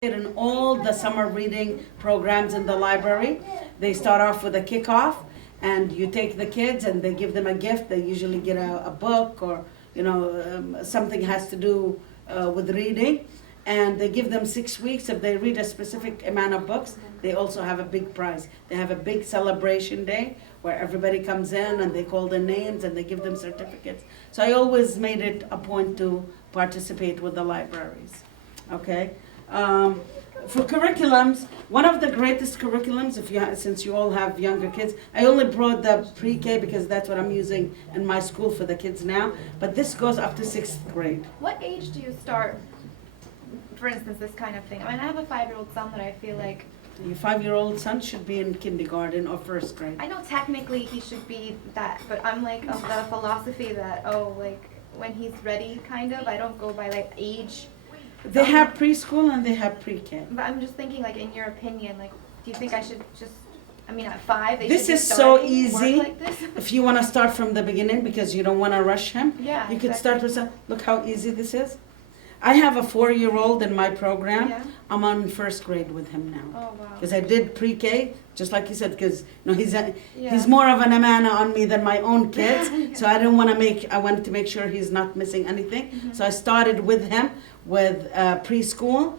in all the summer reading programs in the library. They start off with a kickoff, and you take the kids and they give them a gift. They usually get a book or something has to do with reading, and they give them 6 weeks. If they read a specific amount of books, they also have a big prize. They have a big celebration day where everybody comes in and they call their names and they give them certificates. So I always made it a point to participate with the libraries. Okay. For curriculums, one of the greatest curriculums, since you all have younger kids, I only brought the pre-K because that's what I'm using in my school for the kids now, but this goes up to 6th grade. What age do you start, for instance, this kind of thing? I mean, I have a 5-year-old son that I feel like... Your 5-year-old son should be in kindergarten or 1st grade. I know technically he should be that, but I'm like of the philosophy that, when he's ready, kind of, I don't go by like age. They have preschool and they have pre-K. But I'm just thinking, like, in your opinion, like, do you think I should just, at 5, they this should be is so starting easy. work like this? If you want to start from the beginning because you don't want to rush him, Yeah, you could exactly. start with, look how easy this is. I have a 4-year-old in my program. Yeah. I'm on 1st grade with him now. Oh, wow. Because I did pre-K, just like you said, because Yeah. he's more of an amana on me than my own kids. So I wanted to make sure he's not missing anything. Mhm. So I started with him with preschool.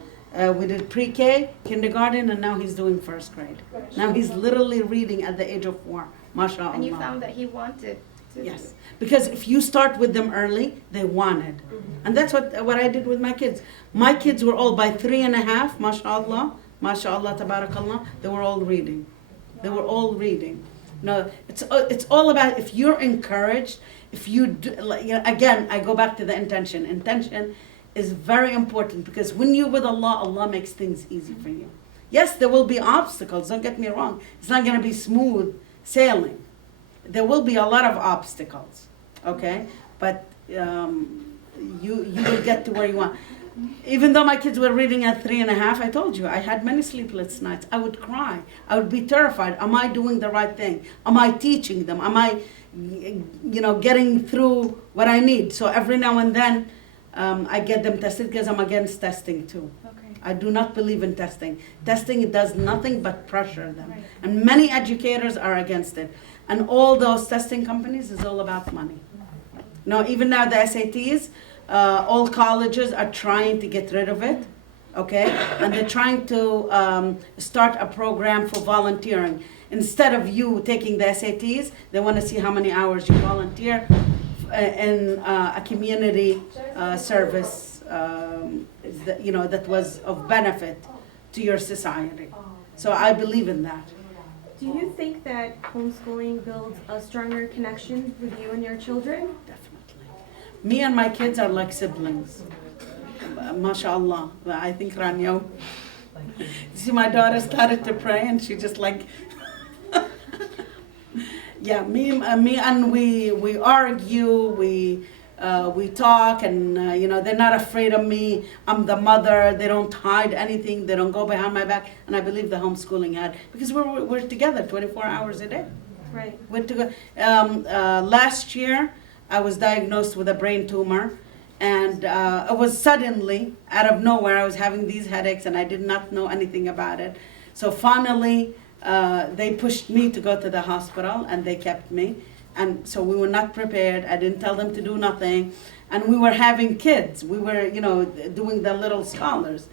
We did pre-K, kindergarten, and now he's doing 1st grade. Now he's literally reading at the age of 4. MashaAllah. And you found that he wanted to. Yes, because if you start with them early, they want it. And that's what I did with my kids. My kids were all by 3.5, mashallah, mashallah, tabarakallah, they were all reading. They were all reading. No, it's all about if you're encouraged, if you do, again, I go back to the intention. Intention is very important because when you're with Allah, Allah makes things easy for you. Yes, there will be obstacles, don't get me wrong. It's not going to be smooth sailing. There will be a lot of obstacles, okay? But you will get to where you want. Even though my kids were reading at 3.5, I told you, I had many sleepless nights. I would cry. I would be terrified. Am I doing the right thing? Am I teaching them? Am I, getting through what I need? So every now and then, I get them tested because I'm against testing too. Okay. I do not believe in testing. Testing, it does nothing but pressure them. Right. And many educators are against it. And all those testing companies is all about money. No, even now the SATs, all colleges are trying to get rid of it, okay? And they're trying to start a program for volunteering. Instead of you taking the SATs, they want to see how many hours you volunteer in a community service that was of benefit to your society. So I believe in that. Do you think that homeschooling builds a stronger connection with you and your children? Definitely. Me and my kids are like siblings. MashaAllah. I think Rania. See, my daughter started to pray and she just like, yeah, me and we argue, we talk, and they're not afraid of me. I'm the mother. They don't hide anything. They don't go behind my back. And I believe the homeschooling had, because we're together 24 hours a day. Right. We're together. Last year, I was diagnosed with a brain tumor, and it was suddenly out of nowhere. I was having these headaches, and I did not know anything about it. So finally, they pushed me to go to the hospital, and they kept me. And so we were not prepared. I didn't tell them to do nothing. And we were having kids. We were, doing the little scholars.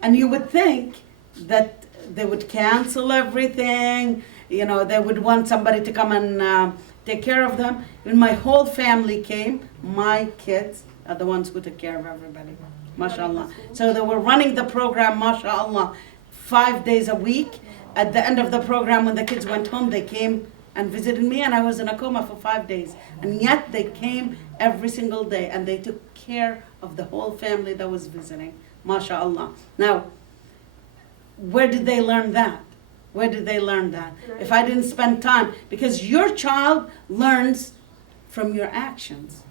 And you would think that they would cancel everything. They would want somebody to come and take care of them. When my whole family came, my kids are the ones who took care of everybody. MashaAllah. So they were running the program, MashaAllah, 5 days a week. At the end of the program, when the kids went home, they came and visited me, and I was in a coma for 5 days. And yet they came every single day, and they took care of the whole family that was visiting. MashaAllah. Now, where did they learn that? Where did they learn that? If I didn't spend time, because your child learns from your actions.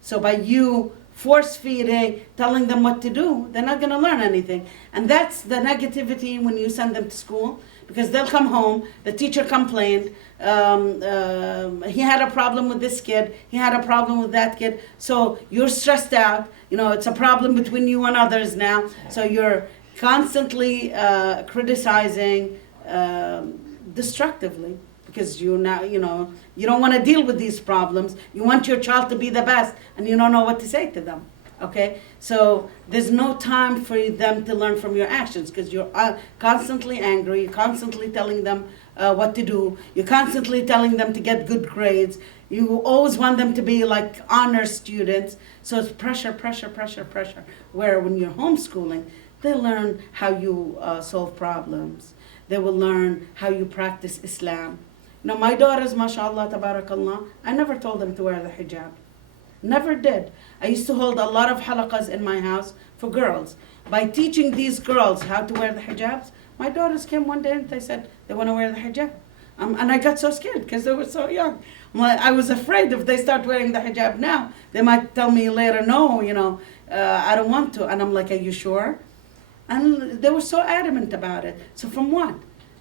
So by you force feeding, telling them what to do, they're not going to learn anything. And that's the negativity when you send them to school, because they'll come home, the teacher complained, he had a problem with this kid, he had a problem with that kid, so you're stressed out, it's a problem between you and others now, so you're constantly criticizing destructively, because you don't want to deal with these problems. You want your child to be the best, and you don't know what to say to them. Okay, so there's no time for them to learn from your actions, because you're constantly angry. You're constantly telling them what to do. You're constantly telling them to get good grades. You always want them to be like honor students. So it's pressure, pressure, pressure, pressure. Where when you're homeschooling, they learn how you solve problems. They will learn how you practice Islam. Now my daughters, mashallah, tabarakallah, I never told them to wear the hijab. Never did. I used to hold a lot of halaqas in my house for girls. By teaching these girls how to wear the hijabs, my daughters came one day and they said they want to wear the hijab. And I got so scared because they were so young. I was afraid if they start wearing the hijab now, they might tell me later, no, I don't want to. And I'm like, are you sure? And they were so adamant about it. So from what?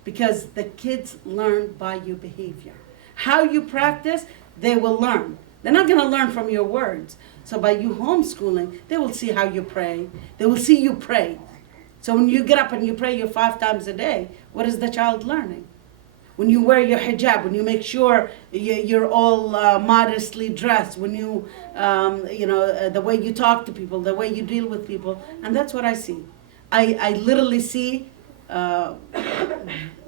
Because the kids learn by your behavior. How you practice, they will learn. They're not going to learn from your words. So by you homeschooling, they will see how you pray. They will see you pray. So when you get up and you pray your 5 times a day, what is the child learning? When you wear your hijab, when you make sure you're all modestly dressed, when you, the way you talk to people, the way you deal with people, and that's what I see. I literally see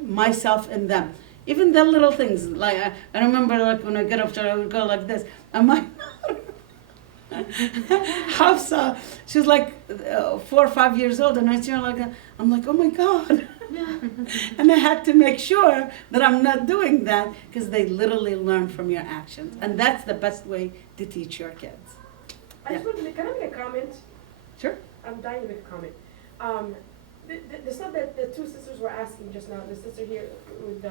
myself in them. Even the little things, like I remember, like when I get up there, I would go like this. And my Hafsa, she was like 4 or 5 years old, and I see her like, I'm like, oh my God. And I had to make sure that I'm not doing that, because they literally learn from your actions. And that's the best way to teach your kids. I just want to can I make a comment? Sure. I'm dying to make a comment. The stuff that the 2 sisters were asking just now, the sister here with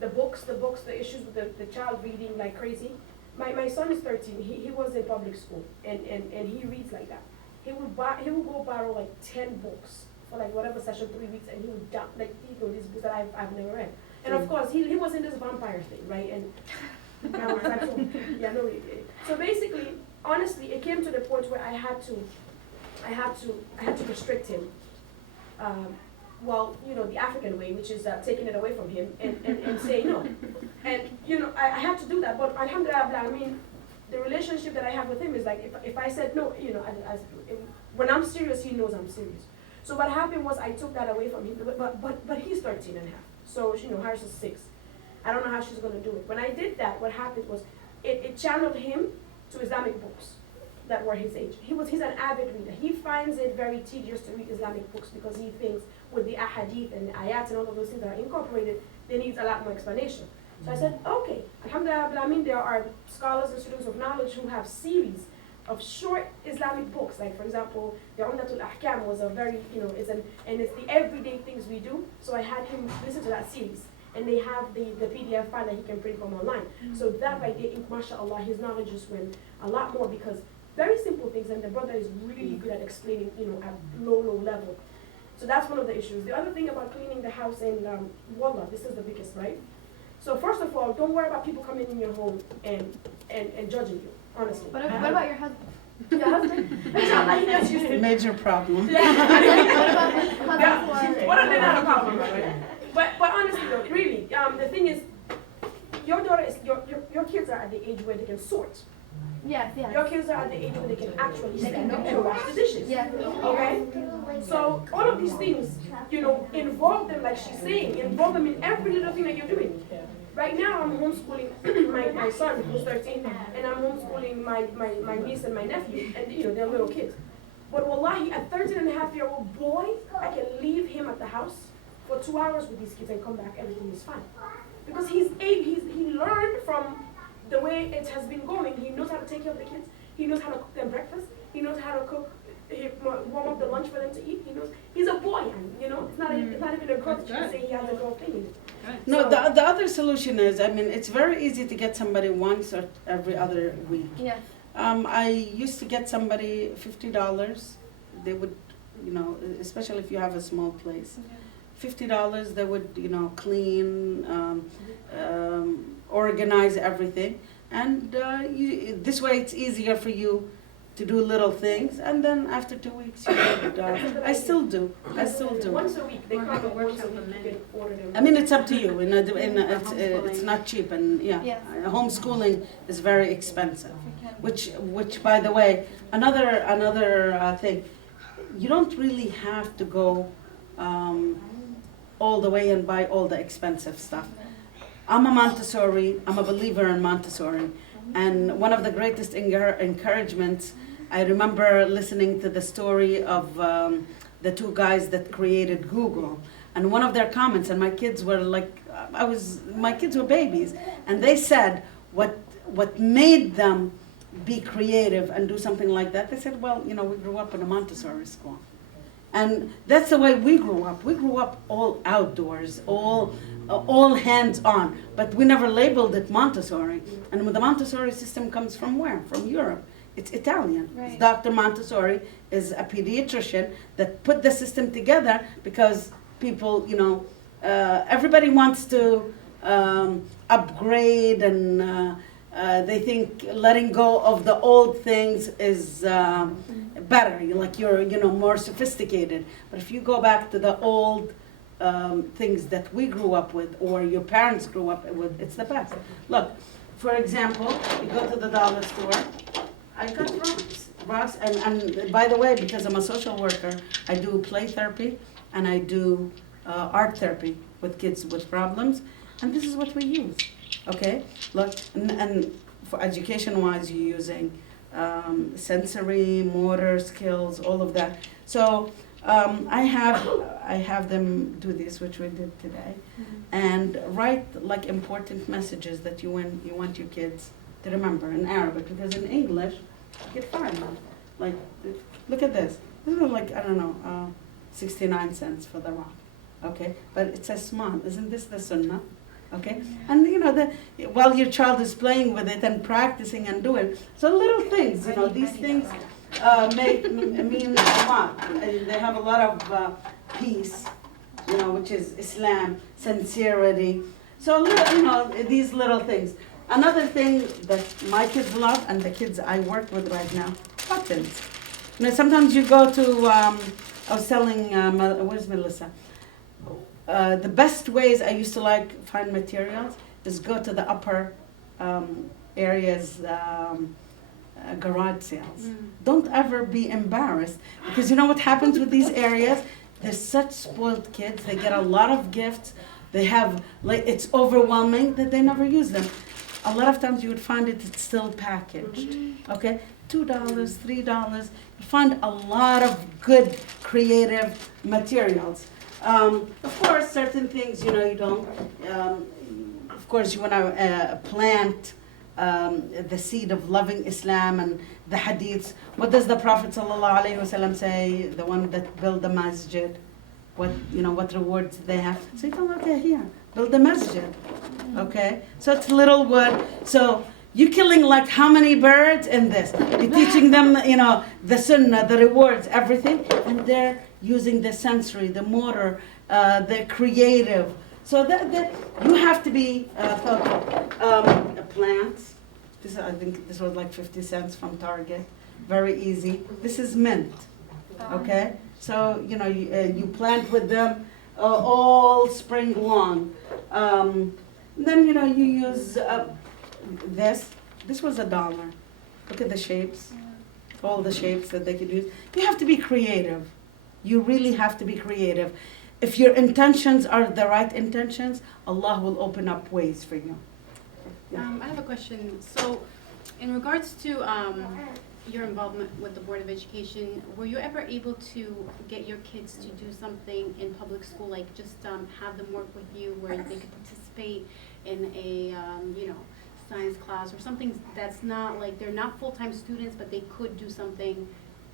the books, the issues with the child reading like crazy. My son is 13. He was in public school, and he reads like that. He would go borrow like 10 books for like whatever session, 3 weeks, and he would dump like these books that I've never read. And of course he was in this vampire thing, right? And I was like, oh, yeah, no. So basically, honestly, it came to the point where I had to restrict him. The African way, which is taking it away from him and saying no. And, I had to do that. But alhamdulillah, I mean, the relationship that I have with him is like, if I said no, when I'm serious, he knows I'm serious. So what happened was I took that away from him. But he's 13 and a half. So, Harris is 6. I don't know how she's going to do it. When I did that, what happened was it channeled him to Islamic books that were his age. He's an avid reader. He finds it very tedious to read Islamic books because he thinks with the ahadith and the ayat and all of those things that are incorporated, they need a lot more explanation. So I said, okay, alhamdulillah, I mean, there are scholars and students of knowledge who have series of short Islamic books. Like, for example, the Umdatul Ahkam was a very, it's the everyday things we do. So I had him listen to that series. And they have the PDF file that he can print from online. So that right there, mashallah, his knowledge just went a lot more, because very simple things, and the brother is really good at explaining, at low level. So that's one of the issues. The other thing about cleaning the house, and wallah, this is the biggest, right? So first of all, don't worry about people coming in your home and judging you, honestly. What about your husband? Your husband? Inshallah, he gets used to it. Major problem. What about husbands? What are they not a problem, right? But honestly though, really, the thing is, your daughter is, your kids are at the age where they can sort. Yes. Your kids are at the age where they can actually stand up and wash the dishes. Yes. Okay? So all of these things, involve them, like she's saying, involve them in every little thing that you're doing. Right now I'm homeschooling my son who's 13, and I'm homeschooling my niece and my nephew, and they're little kids. But wallahi, a 13-and-a-half-year-old boy, I can leave him at the house for 2 hours with these kids and come back, everything is fine. Because he learned from the way it has been going. He knows how to take care of the kids. He knows how to cook them breakfast. He knows how to warm up the lunch for them to eat. He's a boy, it's not even a girl to say he has a girl thing. No, So- the other solution is, it's very easy to get somebody once or every other week. Yes. I used to get somebody $50. They would, especially if you have a small place. $50, they would, clean, organize everything. And this way it's easier for you to do little things, and then after 2 weeks, you would, I still do. Once a week, they come up once a week, you can order them. I mean, it's up to you. It's not cheap, and Yes. homeschooling is very expensive. Which, by the way, another thing, you don't really have to go all the way and buy all the expensive stuff. I'm a believer in Montessori, and one of the greatest encouragements, I remember listening to the story of the two guys that created Google, and one of their comments, and my kids were like, my kids were babies, and they said what made them be creative and do something like that. They said, well, we grew up in a Montessori school. And that's the way we grew up. We grew up all outdoors, all hands-on, but we never labeled it Montessori. And the Montessori system comes from where? From Europe. It's Italian. Right. Dr. Montessori is a pediatrician that put the system together because people, everybody wants to upgrade, and they think letting go of the old things is better, like you're more sophisticated. But if you go back to the old things that we grew up with, or your parents grew up with, it's the best. Look, for example, you go to the dollar store, I got rocks, and by the way, because I'm a social worker, I do play therapy, and I do art therapy with kids with problems, and this is what we use. Okay, look, and for education-wise, you're using sensory, motor skills, all of that. So I have them do this, which we did today, and write like important messages that you want your kids to remember in Arabic, because in English, you get fired. Like, look at this. This is like, 69 cents for the rock. Okay, but it says small. Isn't this the sunnah? Okay, and while your child is playing with it and practicing and doing, so little things, these things mean a lot. They have a lot of peace, which is Islam, sincerity. So these little things. Another thing that my kids love, and the kids I work with right now, buttons. Sometimes you go to, I was telling, where's Melissa? The best ways I used to find materials is go to the upper areas, garage sales. Don't ever be embarrassed, because you know what happens with these areas? They're such spoiled kids. They get a lot of gifts. They have, it's overwhelming that they never use them. A lot of times you would find it's still packaged. Okay, $2, $3. You find a lot of good creative materials. Of course, certain things, you don't. Of course, you want to plant the seed of loving Islam and the hadiths. What does the Prophet ﷺ say? The one that built the masjid, what rewards they have? So you tell them, okay, here, build the masjid. Okay, so it's little wood. So you're killing how many birds in this? You're teaching them, the sunnah, the rewards, everything, and they're using the sensory, the motor, the creative. So that you have to be thoughtful. Plants. I think this was 50 cents from Target. Very easy. This is mint. Okay, so you plant with them all spring long. Then you use this. This was $1. Look at the shapes, all the shapes that they could use. You have to be creative. You really have to be creative. If your intentions are the right intentions, Allah will open up ways for you. I have a question. So, in regards to your involvement with the Board of Education, were you ever able to get your kids to do something in public school, like just have them work with you where they could participate in a, science class or something that's not they're not full-time students, but they could do something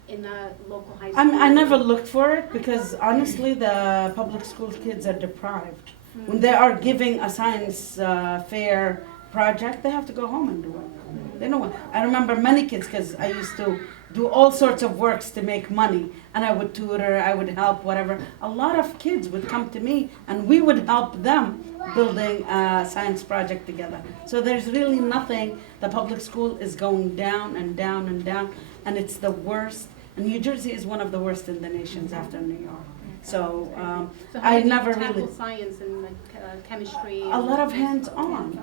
in the local high school? I never looked for it, because honestly the public school kids are deprived. When they are giving a science fair project, they have to go home and do it. They know. I remember many kids, because I used to do all sorts of works to make money, and I would tutor, I would help, whatever. A lot of kids would come to me, and we would help them building a science project together. So there's really nothing. The public school is going down and down and down. and it's the worst. And New Jersey is one of the worst in the nations after New York. So So how I did you never tackle really. science and like chemistry? A lot of hands-on,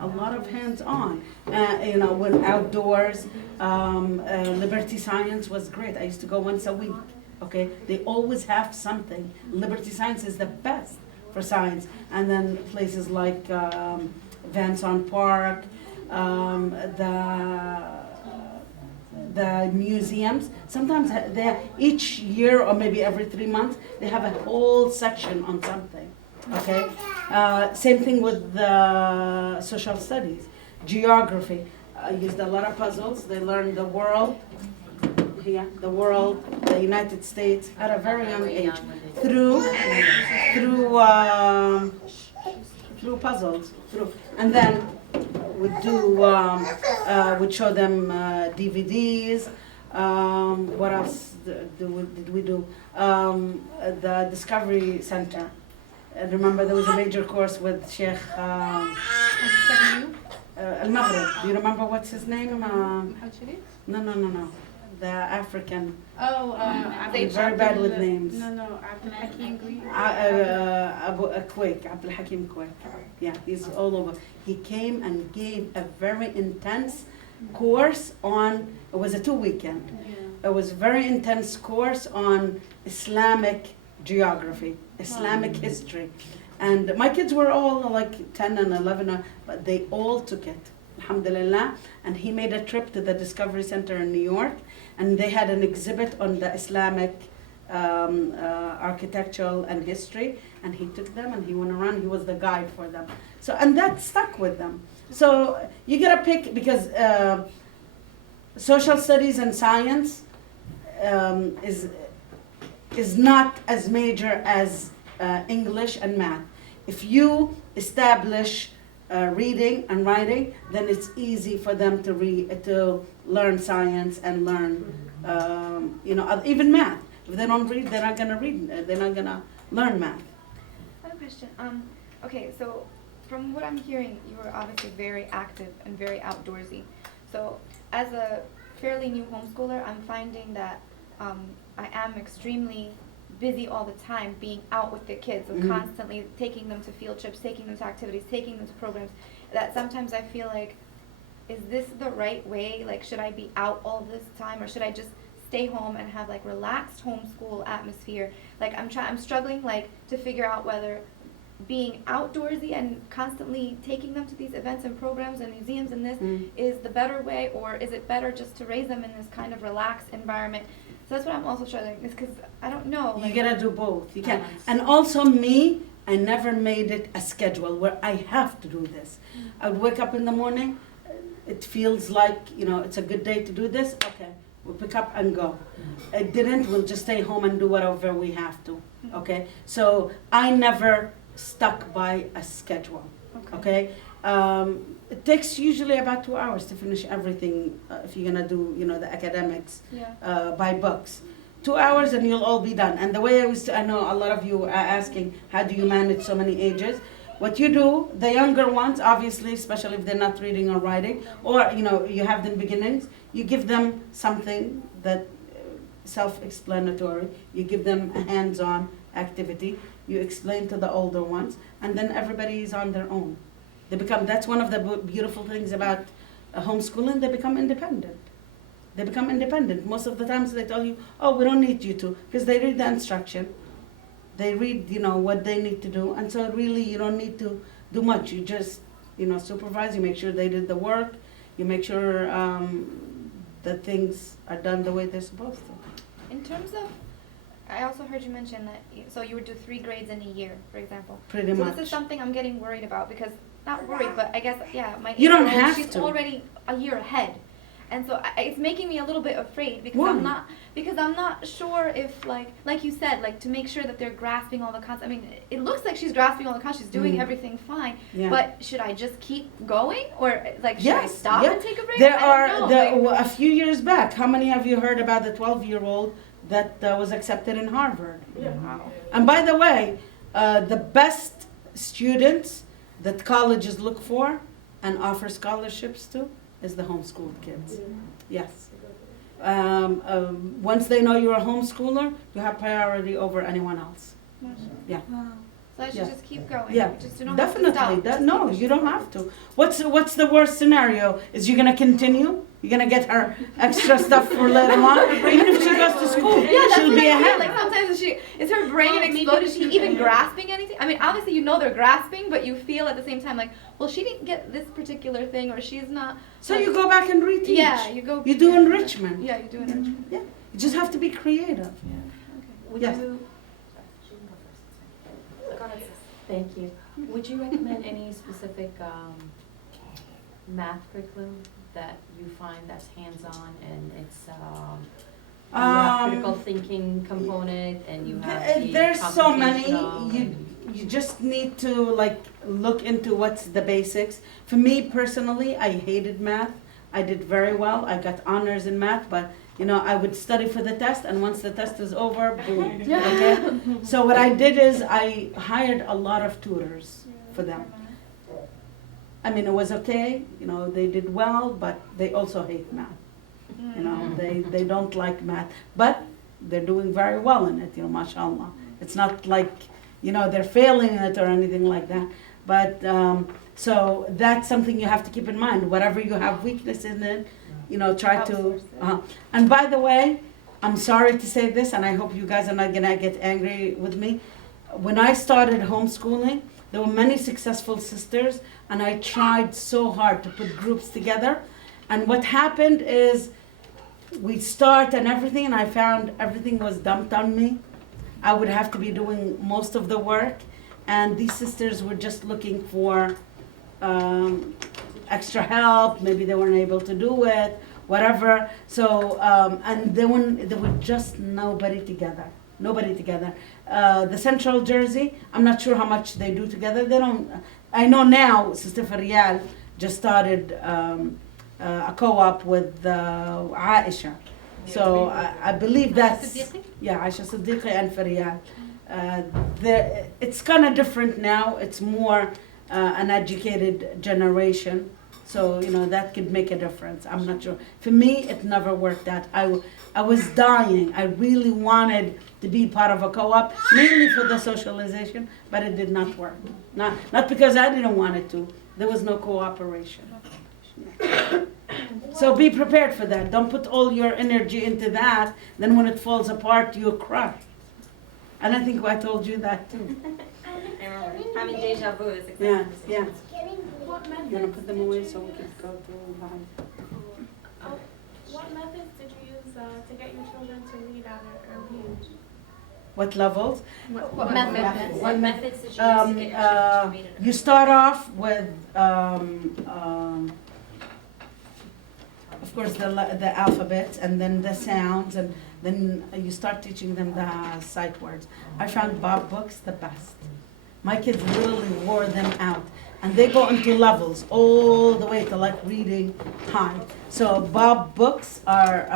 you know, with outdoors. Liberty Science was great. I used to go once a week. Okay, they always have something. Liberty Science is the best for science. And then places like Van Zandt Park, the museums. Sometimes each year or maybe every 3 months they have a whole section on something. Okay, same thing with the social studies, geography. I used a lot of puzzles. They learned the world, the United States at a very young age through puzzles. And then we'd show them DVDs. What else did we do? The Discovery Center. Remember there was a major course with Sheikh Al-Maghrib. Do you remember what's his name? No. The African. I'm very bad with names. No, Abdul Hakim Green. Abdul Hakim Quake. Yeah, he's all over. He came and gave a very intense course on, it was a 2-weekend. Yeah. It was a very intense course on Islamic geography, Islamic history. And my kids were all like 10 and 11, but they all took it, alhamdulillah. And he made a trip to the Discovery Center in New York, and they had an exhibit on the Islamic architectural and history, and he took them and he went around, he was the guide for them. So, and that stuck with them. So you gotta pick, because social studies and science is not as major as English and math. If you establish reading and writing, then it's easy for them to learn science and learn, even math. If they don't read, they're not gonna read. They're not gonna learn math. I have a question. Okay, so from what I'm hearing, you are obviously very active and very outdoorsy. So as a fairly new homeschooler, I'm finding that I am extremely busy all the time being out with the kids, so constantly taking them to field trips, taking them to activities, taking them to programs, that sometimes I feel like, is this the right way? Like, should I be out all this time, or should I just stay home and have like relaxed homeschool atmosphere? Like I'm struggling like to figure out whether being outdoorsy and constantly taking them to these events and programs and museums and this is the better way, or is it better just to raise them in this kind of relaxed environment? So that's what I'm also struggling, is because I don't know. You Like, gotta do both. You can, and also me, I never made it a schedule where I have to do this. I would wake up in the morning. It feels like it's a good day to do this. Okay, we'll pick up and go. It didn't. We'll just stay home and do whatever we have to. Okay, so I never stuck by a schedule. Okay. It takes usually about 2 hours to finish everything if you're gonna do the academics by books. 2 hours and you'll all be done. And the way I know a lot of you are asking, how do you manage so many ages? What you do, the younger ones, obviously, especially if they're not reading or writing, or you have them beginnings, you give them something that self-explanatory. You give them a hands-on activity. You explain to the older ones, and then everybody is on their own. That's one of the beautiful things about homeschooling. They become independent. Most of the times they tell you, oh, we don't need you to, because they read the instruction. They read, what they need to do. And so really you don't need to do much. You just, supervise, you make sure they did the work. You make sure that things are done the way they're supposed to. in terms of, I also heard you mention that you would do 3 grades in a year, for example. Pretty so much. This is something I'm getting worried about, because not worried, but I guess my You don't 8-year-old, have she's to. already a year ahead, and so it's making me a little bit afraid, because Why? I'm not sure if like you said, like to make sure that they're grasping all the concepts. I mean, it looks like she's grasping all the concepts, she's doing everything fine. Yeah. But should I just keep going, or should I Yes, stop yeah. and take a break? There I don't know, a few years back, how many of you heard about the 12-year-old that was accepted in Harvard? Yeah. Wow. And by the way, the best students that colleges look for and offer scholarships to is the homeschooled kids. Yes. Once they know you're a homeschooler, you have priority over anyone else. Yeah. Wow. So I should Yeah. just keep going. Yeah, You just don't have to definitely. stop. No, you don't have to. What's the worst scenario? Is you gonna continue? You're gonna get her extra stuff for later on? Even if she goes to school, Yeah, that's she'll what be I feel. ahead. Like sometimes is her brain Well, maybe exploded? we Is she should- even grasping anything? I mean, obviously you know they're grasping, but you feel at the same time like, well, she didn't get this particular thing, or she's not. So you go back and reteach. Yeah, you go. You do enrichment. Yeah, you do enrichment. Yeah. You just have to be creative. Would Yes. you, she can go first. Go ahead, sis. Thank you. Would you recommend any specific math curriculum that you find that's hands-on and it's you have critical thinking component and you have the There's so many. computational You and- you just need to like look into what's the basics. For me personally, I hated math. I did very well. I got honors in math, but you know, I would study for the test, and once the test is over, boom. Okay. So what I did is I hired a lot of tutors for them. I mean, it was okay. You know, they did well, but they also hate math. You know, they don't like math, but they're doing very well in it. You know, mashallah. It's not like, you know, they're failing in it or anything like that. But so that's something you have to keep in mind. Whatever you have weakness in it, you know, try to. Outsource it. And by the way, I'm sorry to say this, and I hope you guys are not gonna get angry with me. When I started homeschooling, there were many successful sisters, and I tried so hard to put groups together. And what happened is, we start and everything, and I found everything was dumped on me. I would have to be doing most of the work, and these sisters were just looking for extra help. Maybe they weren't able to do it, whatever. So and there were just nobody together. Nobody together. The Central Jersey, I'm not sure how much they do together. They don't. I know now, Sister Faryal just started a co-op with Aisha. So I believe that's Siddiqui? yeah, Aisha Siddiqui and Faryal. It's kind of different now. It's more an educated generation. So, you know, that could make a difference. I'm not sure. For me, it never worked out. I was dying. I really wanted to be part of a co-op, mainly for the socialization, but it did not work. Not because I didn't want it to. There was no cooperation. So be prepared for that. Don't put all your energy into that. Then when it falls apart, you'll cry. And I think I told you that too. I remember having deja vu is exactly Yeah, the same. yeah. What You methods, wanna put them away so we can go through live? what methods did you use to get your children to read at an early age? What levels? What method? What methods did you use to get your children to read it? You start off with, of course, the alphabet, and then the sounds, and then you start teaching them the sight words. I found Bob books the best. My kids literally wore them out, and they go into levels all the way to like reading high. So Bob books are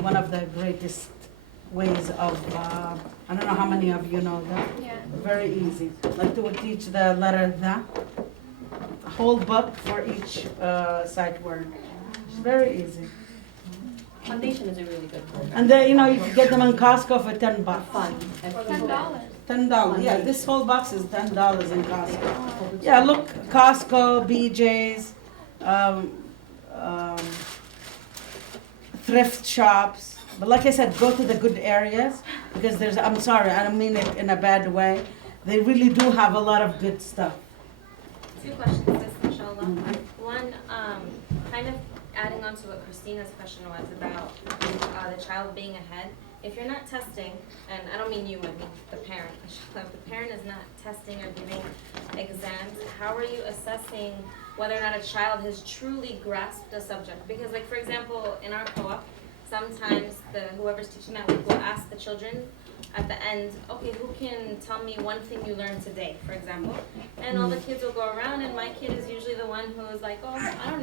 one of the greatest ways of. I don't know how many of you know that. Yeah. Very easy. Like they would teach the letter the, a whole book for each sight word. It's very easy. Foundation is a really good program. And then, you know, you can get them in Costco for $10. Fun. $10. $10. Yeah, this whole box is $10 in Costco. Yeah, look, Costco, BJ's, thrift shops. But like I said, go to the good areas because there's. I'm sorry, I don't mean it in a bad way. They really do have a lot of good stuff. Two questions, sis, inshallah. One, kind of adding on to what Christina's question was about the child being ahead. If you're not testing, and I don't mean you, I mean the parent. If the parent is not testing or giving exams, how are you assessing whether or not a child has truly grasped a subject? Because, like, for example, in our co-op, sometimes whoever's teaching that week will ask the children at the end, okay, who can tell me one thing you learned today, for example? And all the kids will go around, and my kid is usually the one who is like, oh, I don't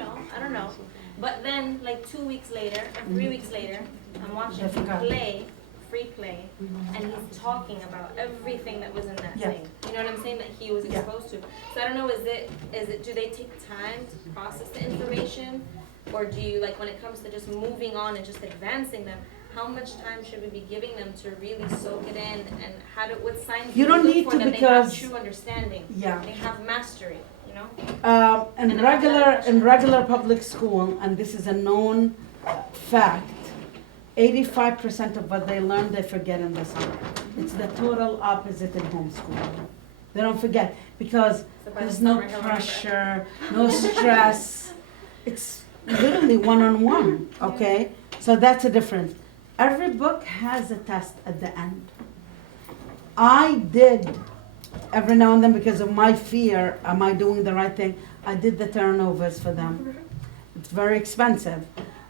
know. But then, like 2 weeks later, or 3 weeks later, I'm watching him play, free play, and he's talking about everything that was in that Yeah. thing. You know what I'm saying? That he was Yeah. exposed to. So I don't know, is it, do they take time to process the information? Or do you, like, when it comes to just moving on and just advancing them, how much time should we be giving them to really soak it in, and what signs You do we don't look need for to that they have because- true understanding? Yeah. They have mastery, you know? In And I have another question. regular public school, and this is a known fact, 85% of what they learn, they forget in the summer. It's the total opposite in homeschooling. They don't forget because So by the there's no summer, he'll remember. pressure, no stress. It's literally one-on-one, okay? So that's a difference. Every book has a test at the end. I did, every now and then, because of my fear, am I doing the right thing? I did the turnovers for them. It's very expensive.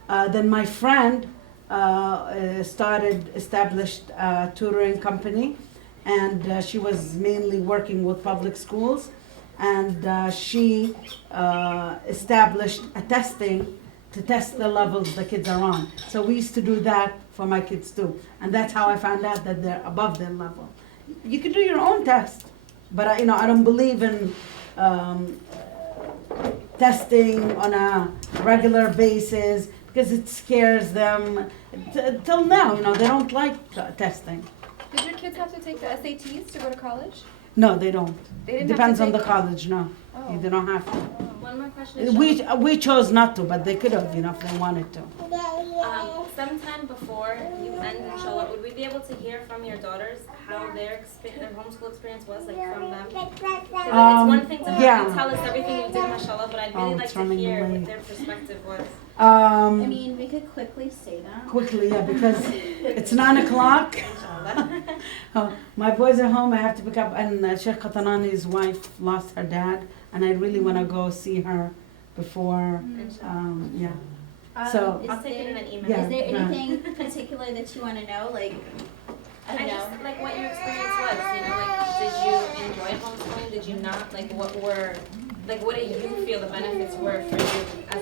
Then my friend established a tutoring company, and she was mainly working with public schools, and she established a testing to test the levels the kids are on. So we used to do that for my kids too, and that's how I found out that they're above their level. You can do your own test, but I don't believe in testing on a regular basis because it scares them. Till now, they don't like testing. Did your kids have to take the SATs to go to college? No, they don't. They didn't Depends have on to the take college. No, Oh. they don't have to. One more question. We chose not to, but they could have, if they wanted to. Sometime before you end, inshallah, would we be able to hear from your daughters how their homeschool experience was, like from them? 'Cause it's one thing to have yeah. you tell us everything you did, mashallah, but I'd really like it's to running hear away. what their perspective was. I mean, we could quickly say that. Quickly, yeah, because it's 9:00. Oh, my boys are home. I have to pick up, and Sheikh Qatanani's wife lost her dad, and I really want to go see her before. Yeah. So- Is I'll take it in there, an email. Yeah. is there anything particular that you want to know? Like, I don't know. just like what your experience was, like did you enjoy homeschooling? Did you not? Like what did you feel the benefits were for you as